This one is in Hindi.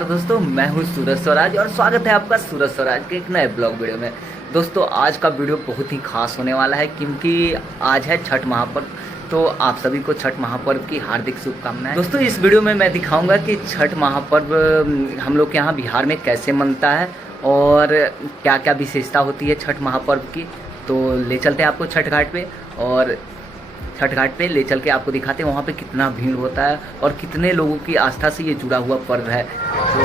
नमस्कार दोस्तों, मैं हूं सूरज स्वराज और स्वागत है आपका सूरज स्वराज के एक नए ब्लॉग वीडियो में। दोस्तों आज का वीडियो बहुत ही खास होने वाला है क्योंकि आज है छठ महापर्व। तो आप सभी को छठ महापर्व की हार्दिक शुभकामनाएं। दोस्तों इस वीडियो में मैं दिखाऊंगा कि छठ महापर्व हम लोग के यहाँ बिहार में कैसे मनता है और क्या क्या विशेषता होती है छठ महापर्व की। तो ले चलते हैं आपको छठ घाट पे और छठ घाट पे ले चल के आपको दिखाते हैं वहाँ पे कितना भीड़ होता है और कितने लोगों की आस्था से ये जुड़ा हुआ पर्व है। तो